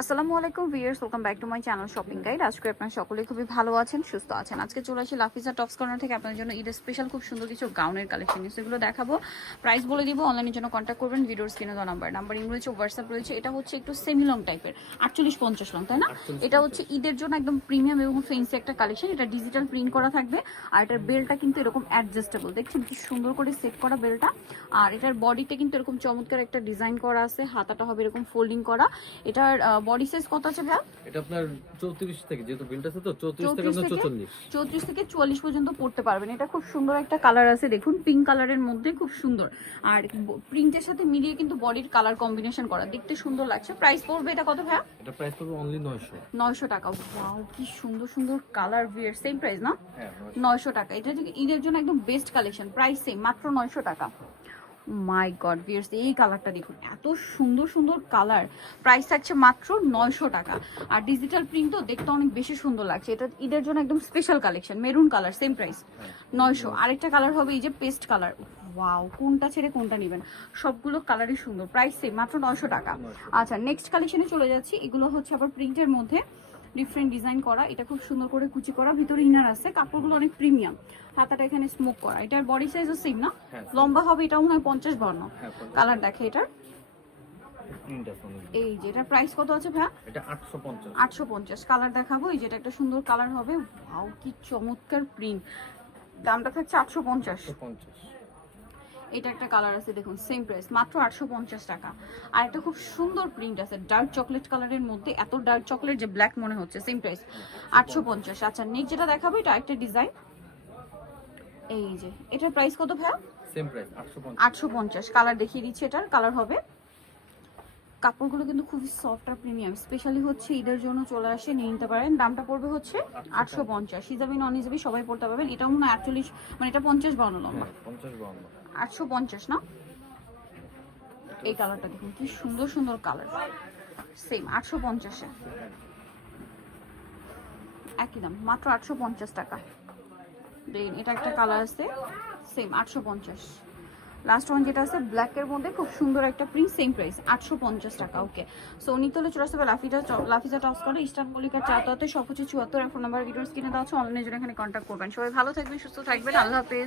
আসসালামু আলাইকুম viewers, welcome back to my channel shopping guide. আজকে আপনারা সকলেই খুবই ভালো আছেন, সুস্থ আছেন। আজকে চলে আসি লাফিজা টপস কর্নার থেকে আপনাদের জন্য ঈদের স্পেশাল খুব সুন্দর কিছু গাউনের কালেকশন সেগুলো দেখাবো। প্রাইস বলে দিব, অনলাইনের জন্য কন্ট্যাক্ট করবেন। ভিডিওর স্ক্রিনে দেওয়া নাম্বার ইন রয়েছে, হোয়াটসঅ্যাপ রয়েছে। এটা হচ্ছে একটু সেমি লং টাইপের, 48-50 লং, তাই না? এটা হচ্ছে ঈদের জন্য একদম প্রিমিয়াম এবং ফেন্সি একটা কালেকশন। এটা ডিজিটাল প্রিন্ট করা থাকবে আর এটার বেলটা কিন্তু এরকম অ্যাডজাস্টেবল, দেখছেন কি সুন্দর করে সেট করা বেলটা। আর এটার বডিতে কিন্তু এরকম চমৎকার একটা ডিজাইন করা আছে, হাতাটা হবে এরকম ফোল্ডিং করা। এটার বডি সাইজ কত আছে? এটা আপনার 34 থেকে, যেহেতু বিলটা আছে তো 34 থেকে আপনার 34 থেকে 44 পর্যন্ত পড়তে পারবেন। এটা খুব সুন্দর একটা কালার আছে, দেখুন পিঙ্ক কালারের মধ্যে খুব সুন্দর। আর প্রিন্টের সাথে মিলিয়ে কিন্তু বডির কালার কম্বিনেশন করা, দেখতে সুন্দর লাগছে। প্রাইস পড়বে এটা কত ভাইয়া? এটা প্রাইস পড়বে অনলি 900 টাকা। ওয়াও, কি সুন্দর সুন্দর কালার ভিয়ার, সেম প্রাইস না? হ্যাঁ, 900 টাকা। এটা ঈদের জন্য একদম বেস্ট কালেকশন, প্রাইস সেম, মাত্র 900 টাকা। মাই গড ভিয়ার্স, এই কালারটা দেখুন, এত সুন্দর সুন্দর কালার। প্রাইস থাকছে মাত্র 900 টাকা। আর ডিজিটাল প্রিন্টও দেখতে অনেক বেশি সুন্দর লাগছে। এটা ঈদের জন্য একদম special collection, maroon colour, same price 900। আরেকটা কালার হবে এই যে পেস্ট কালার। ওয়াও, কোনটা ছেড়ে কোনটা নেবেন, সবগুলো কালারই সুন্দর। প্রাইস সেম, মাত্র 900 টাকা। আচ্ছা, নেক্সট কালেকশনে চলে যাচ্ছি। এগুলো হচ্ছে আবার প্রিন্টের মধ্যে ডিফারেন্ট ডিজাইন করা। এটা খুব সুন্দর করে কুচি করা, ভিতরে ইনার আছে, কাপড়গুলো অনেক প্রিমিয়াম। হাতাটা এখানে স্মোক করা। এটার বডি সাইজও সেম না? লম্বা হবে, এটা মনে হয় 50-52। কালার দেখে এটার, এই যে এটার প্রাইস কত আছে ভাইয়া? এটা 850। 850। কালার দেখাবো, এই যেটা একটা সুন্দর কালার হবে। ওয়াও, কি চমৎকার প্রিন্ট। দামটা থাকছে 850। এটা একটা কালার আছে, দেখুন সেম প্রাইস, মাত্র 850 টাকা। আর একটা খুব সুন্দর প্রিন্ট আছে ডার্ক চকলেট কালারের মধ্যে, এত ডার্ক চকলেট যে ব্ল্যাক মনে হচ্ছে, সেম প্রাইস 850। আচ্ছা, নেক্সট যেটা দেখাবো এটা একটা ডিজাইন, এই যে এটার প্রাইস কত ভাইয়া? Same price 850। কালার দেখিয়ে দিচ্ছি, এটার কালার হবে। কাপড়গুলো কিন্তু খুবই সফট আর প্রিমিয়াম, স্পেশালি হচ্ছে ঈদের জন্য চলে আসে, নিয়ে নিতে পারেন। দামটা পড়বে হচ্ছে 850। হিজাবি নন হিজাবি সবাই পড়তে পারবেন। এটা মনে হয় 48, মানে এটা 50-52 লম্বা। 850 না? এই কালারটা দেখুন, কি সুন্দর সুন্দর কালার, সেম 850-এ একই দাম, মাত্র 850 টাকা। দেন এটা একটা কালার আছে, সেম 850। লাস্ট ওয়ান যেটা আছে ব্ল্যাকের মধ্যে, খুব সুন্দর একটা প্রিন্ট, সেম প্রাইস 850 টাকা। ওকে, সো নিতে হলে চলে আসতে হবে লাফিজা টপস করে, ইস্টার্ন মল্লিকার 4 সব হচ্ছে 74। ফোন নাম্বার ভিডিওস কিনে দেওয়া আছে, অনলাইনের জন্য এখানে কন্ট্যাক্ট করবেন। সবাই ভালো থাকবেন, সুস্থ থাকবেন, আল্লাহ হাফেজ।